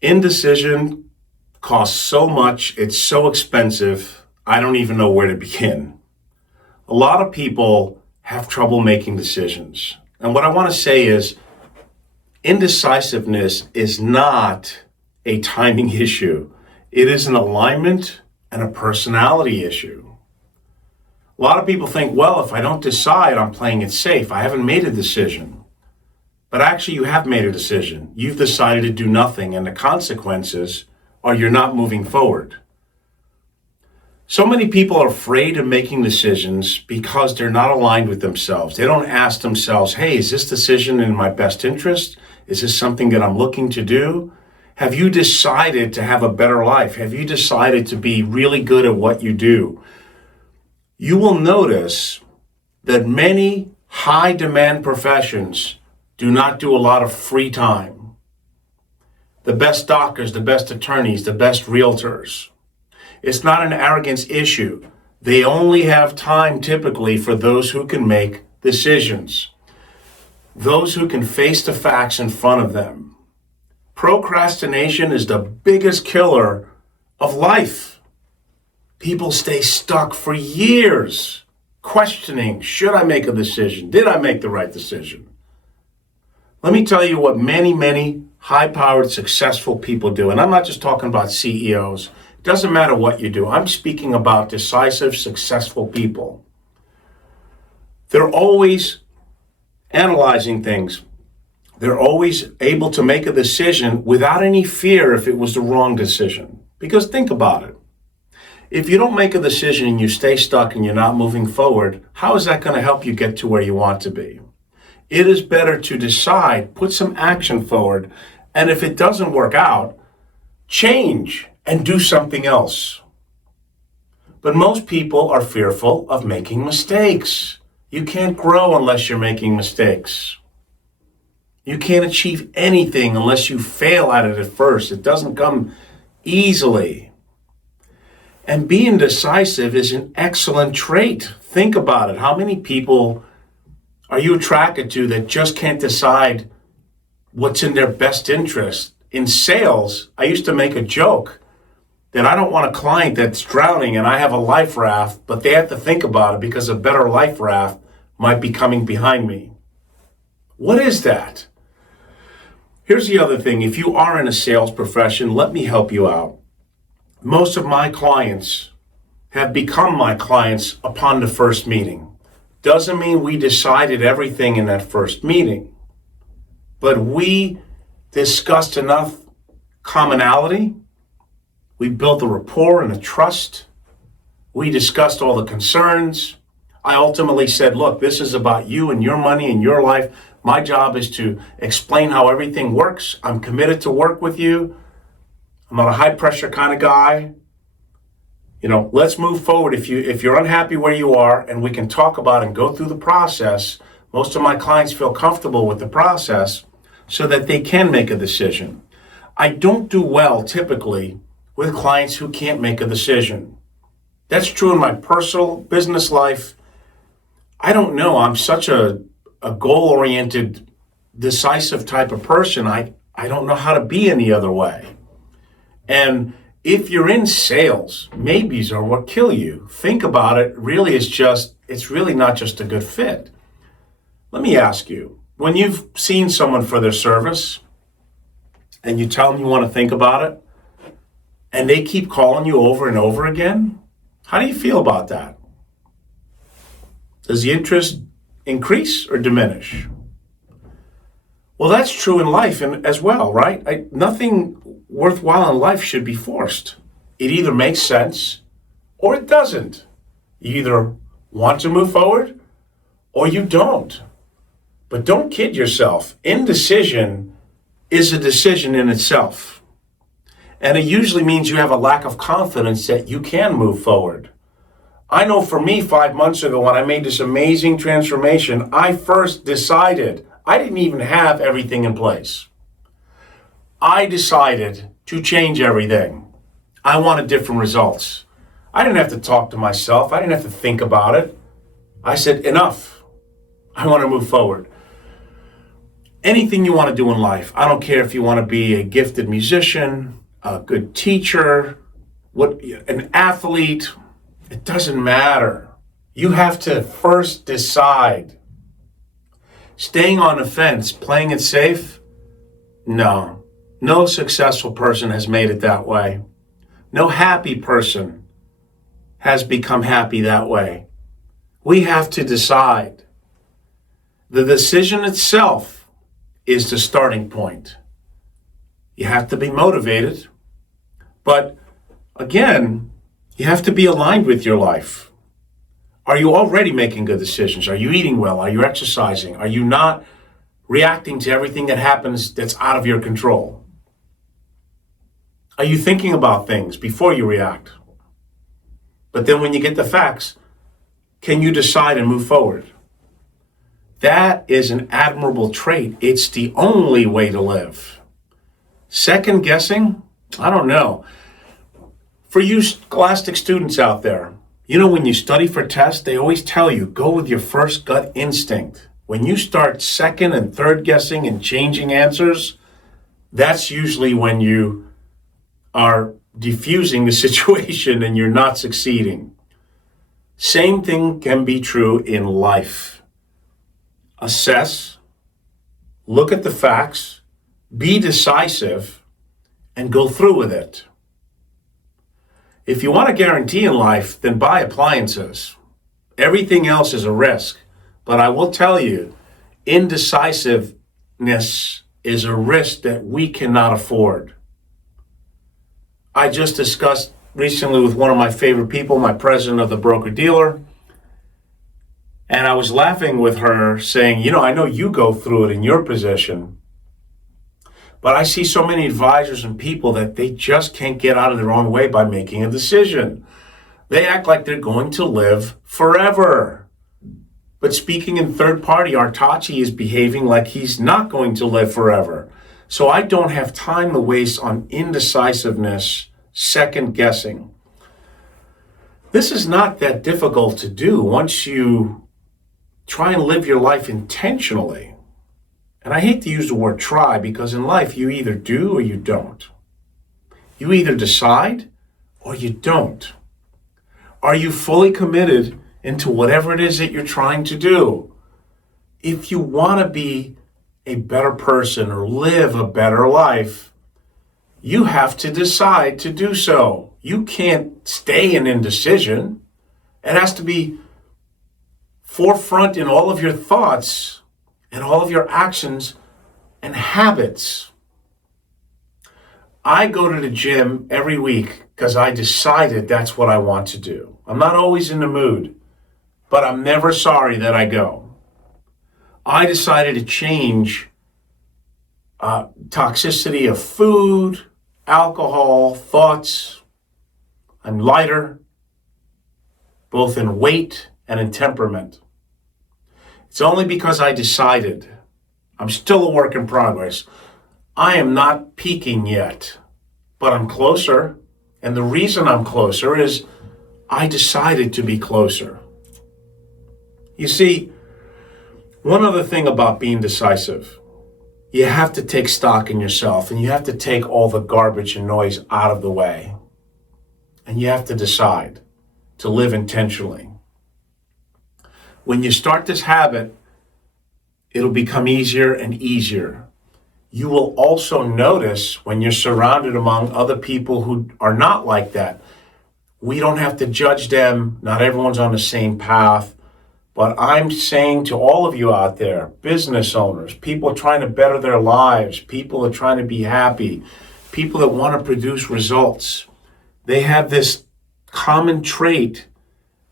Indecision costs so much, it's so expensive, I don't even know where to begin. A lot of people have trouble making decisions. And what I want to say is, indecisiveness is not a timing issue. It is an alignment and a personality issue. A lot of people think, well, if I don't decide, I'm playing it safe. I haven't made a decision. But actually, you have made a decision. You've decided to do nothing, and the consequences are you're not moving forward. So many people are afraid of making decisions because they're not aligned with themselves. They don't ask themselves, hey, is this decision in my best interest? Is this something that I'm looking to do? Have you decided to have a better life? Have you decided to be really good at what you do? You will notice that many high demand professions do not do a lot of free time. The best doctors, the best attorneys, the best realtors. It's not an arrogance issue. They only have time typically for those who can make decisions. Those who can face the facts in front of them. Procrastination is the biggest killer of life. People stay stuck for years questioning, should I make a decision? Did I make the right decision? Let me tell you what many high-powered, successful people do. And I'm not just talking about CEOs. It doesn't matter what you do. I'm speaking about decisive, successful people. They're always analyzing things. They're always able to make a decision without any fear if it was the wrong decision. Because think about it. If you don't make a decision and you stay stuck and you're not moving forward, how is that going to help you get to where you want to be? It is better to decide, put some action forward, and if it doesn't work out, change and do something else. But most people are fearful of making mistakes. You can't grow unless you're making mistakes. You can't achieve anything unless you fail at it at first. It doesn't come easily. And being decisive is an excellent trait. Think about it. How many people are you attracted to that just can't decide what's in their best interest? In sales, I used to make a joke that I don't want a client that's drowning and I have a life raft, but they have to think about it because a better life raft might be coming behind me. What is that? Here's the other thing. If you are in a sales profession, let me help you out. Most of my clients have become my clients upon the first meeting. Doesn't mean we decided everything in that first meeting, but we discussed enough commonality. We built a rapport and a trust. We discussed all the concerns. I ultimately said, look, this is about you and your money and your life. My job is to explain how everything works. I'm committed to work with you. I'm not a high pressure kind of guy. Let's move forward. If you're unhappy where you are and we can talk about and go through the process, most of my clients feel comfortable with the process so that they can make a decision. I don't do well typically with clients who can't make a decision. That's true in my personal business life. I don't know. I'm such a goal-oriented, decisive type of person. I don't know how to be any other way. And if you're in sales, maybes are what kill you. Think about it. Really, it's really not just a good fit. Let me ask you, when you've seen someone for their service and you tell them you want to think about it and they keep calling you over and over again, how do you feel about that? Does the interest increase or diminish? Well, that's true in life as well, right? Nothing worthwhile in life should be forced. It either makes sense or it doesn't. You either want to move forward or you don't. But don't kid yourself. Indecision is a decision in itself. And it usually means you have a lack of confidence that you can move forward. I know for me, 5 months ago, when I made this amazing transformation, I first decided I didn't even have everything in place. I decided to change everything. I wanted different results. I didn't have to talk to myself. I didn't have to think about it. I said, enough. I want to move forward. anything you want to do in life. I don't care if you want to be a gifted musician, a good teacher, an athlete. It doesn't matter. You have to first decide. Staying on the fence, playing it safe? No. No successful person has made it that way. No happy person has become happy that way. We have to decide. The decision itself is the starting point. You have to be motivated, but again, you have to be aligned with your life. Are you already making good decisions? Are you eating well? Are you exercising? Are you not reacting to everything that happens that's out of your control? Are you thinking about things before you react? But then when you get the facts, can you decide and move forward? That is an admirable trait. It's the only way to live. Second guessing? I don't know. For you scholastic students out there, when you study for tests, they always tell you, go with your first gut instinct. When you start second and third guessing and changing answers, that's usually when you are diffusing the situation and you're not succeeding. Same thing can be true in life. Assess, look at the facts, be decisive, and go through with it. If you want a guarantee in life, then buy appliances. Everything else is a risk. But I will tell you, indecisiveness is a risk that we cannot afford. I just discussed recently with one of my favorite people, my president of the broker-dealer, and I was laughing with her saying, I know you go through it in your position, but I see so many advisors and people that they just can't get out of their own way by making a decision. They act like they're going to live forever. But speaking in third party, Artache is behaving like he's not going to live forever. So I don't have time to waste on indecisiveness, second guessing. This is not that difficult to do once you try and live your life intentionally. And I hate to use the word try because in life you either do or you don't. You either decide or you don't. Are you fully committed into whatever it is that you're trying to do? If you want to be a better person or live a better life, you have to decide to do so. You can't stay in indecision. It has to be forefront in all of your thoughts and all of your actions and habits. I go to the gym every week because I decided that's what I want to do. I'm not always in the mood, but I'm never sorry that I go. I decided to change toxicity of food, alcohol, thoughts. I'm lighter, both in weight and in temperament. It's only because I decided. I'm still a work in progress. I am not peaking yet, but I'm closer. And the reason I'm closer is I decided to be closer. You see, one other thing about being decisive, you have to take stock in yourself and you have to take all the garbage and noise out of the way. And you have to decide to live intentionally. When you start this habit, it'll become easier and easier. You will also notice when you're surrounded among other people who are not like that. We don't have to judge them. Not everyone's on the same path. But I'm saying to all of you out there, business owners, people trying to better their lives, people that are trying to be happy, people that want to produce results, they have this common trait.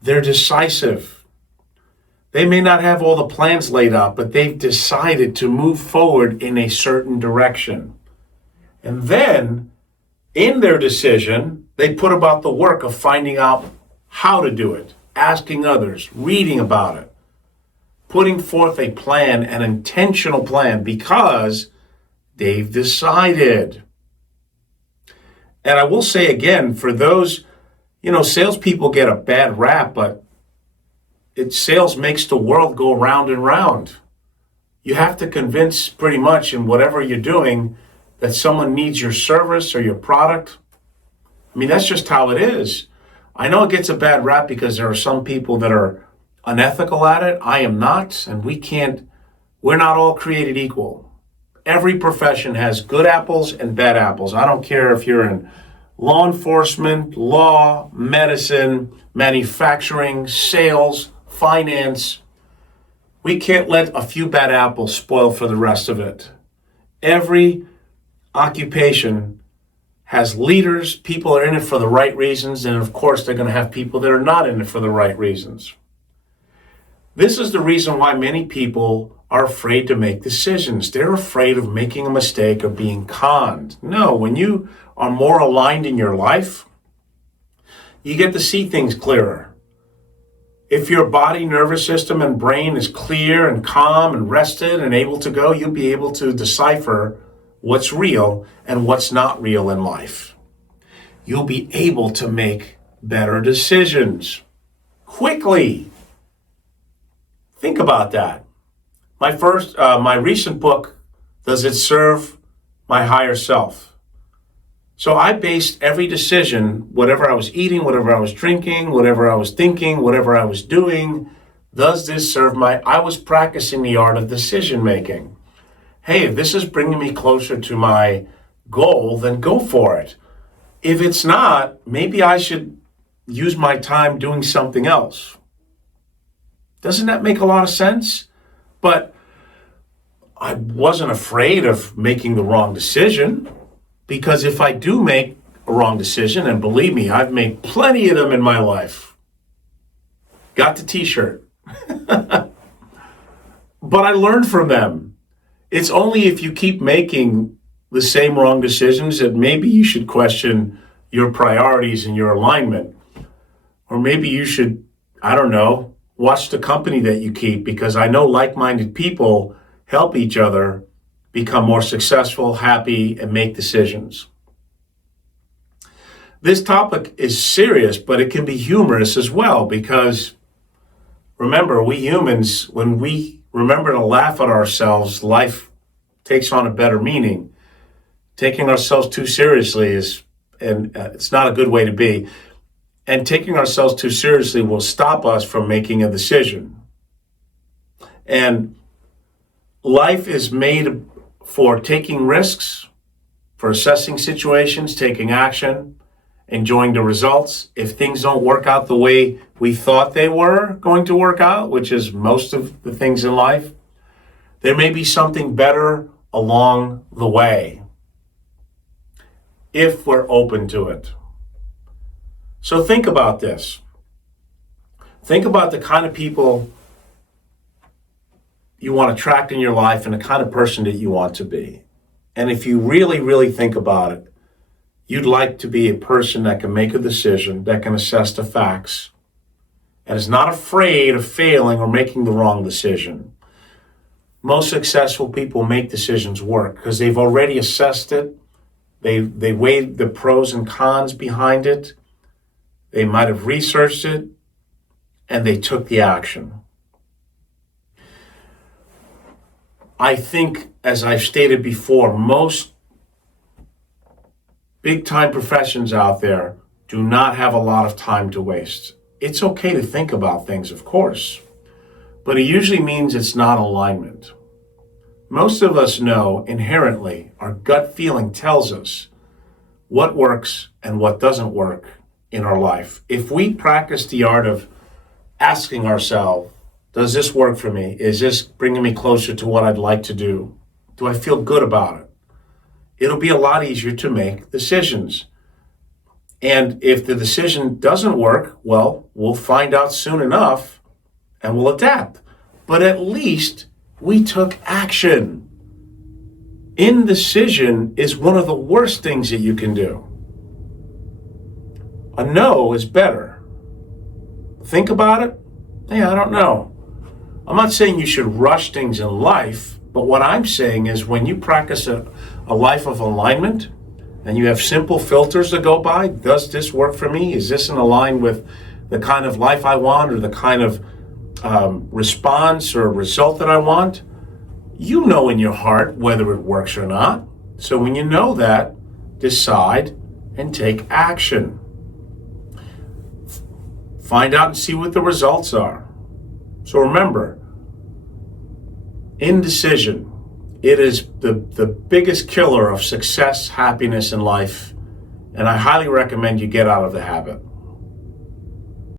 They're decisive. They may not have all the plans laid out, but they've decided to move forward in a certain direction. And then, in their decision, they put about the work of finding out how to do it, asking others, reading about it, putting forth a plan, an intentional plan, because they've decided. And I will say again, for those, salespeople get a bad rap, but sales makes the world go round and round. You have to convince pretty much in whatever you're doing that someone needs your service or your product. I mean, that's just how it is. I know it gets a bad rap because there are some people that are unethical at it. I am not, and we're not all created equal. Every profession has good apples and bad apples. I don't care if you're in law enforcement, law, medicine, manufacturing, sales, finance. We can't let a few bad apples spoil for the rest of it. Every occupation has leaders, people are in it for the right reasons, and of course they're going to have people that are not in it for the right reasons. This is the reason why many people are afraid to make decisions. They're afraid of making a mistake or being conned. No, when you are more aligned in your life, you get to see things clearer. If your body, nervous system, and brain is clear and calm and rested and able to go, you'll be able to decipher what's real and what's not real in life. You'll be able to make better decisions quickly. Think about that. My recent book, Does It Serve My Higher Self? So I based every decision, whatever I was eating, whatever I was drinking, whatever I was thinking, whatever I was doing, does this serve I was practicing the art of decision making. Hey, if this is bringing me closer to my goal, then go for it. If it's not, maybe I should use my time doing something else. Doesn't that make a lot of sense? But I wasn't afraid of making the wrong decision, because if I do make a wrong decision, and believe me, I've made plenty of them in my life. Got the t-shirt. But I learned from them. It's only if you keep making the same wrong decisions that maybe you should question your priorities and your alignment. Or maybe you should, I don't know, watch the company that you keep, because I know like-minded people help each other become more successful, happy, and make decisions. This topic is serious, but it can be humorous as well, because remember, we humans, when we remember to laugh at ourselves, life takes on a better meaning. Taking ourselves too seriously it's not a good way to be. And taking ourselves too seriously will stop us from making a decision. And life is made for taking risks, for assessing situations, taking action, enjoying the results. If things don't work out the way we thought they were going to work out, which is most of the things in life, there may be something better along the way, if we're open to it. So think about this. Think about the kind of people you want to attract in your life and the kind of person that you want to be. And if you really, really think about it, you'd like to be a person that can make a decision, that can assess the facts, and is not afraid of failing or making the wrong decision. Most successful people make decisions work because they've already assessed it. They weighed the pros and cons behind it. They might have researched it, and they took the action. I think, as I've stated before, most big-time professions out there do not have a lot of time to waste. It's okay to think about things, of course, but it usually means it's not alignment. Most of us know inherently, our gut feeling tells us what works and what doesn't work in our life. If we practice the art of asking ourselves, does this work for me? Is this bringing me closer to what I'd like to do? Do I feel good about it? It'll be a lot easier to make decisions. And if the decision doesn't work, well, we'll find out soon enough and we'll adapt. But at least we took action. Indecision is one of the worst things that you can do. A no is better. Think about it? Yeah, I don't know. I'm not saying you should rush things in life, but what I'm saying is when you practice a life of alignment and you have simple filters to go by, does this work for me? Is this in line with the kind of life I want or the kind of response or result that I want? You know in your heart whether it works or not. So when you know that, decide and take action. Find out and see what the results are. So remember, indecision, it is the biggest killer of success, happiness in life, and I highly recommend you get out of the habit.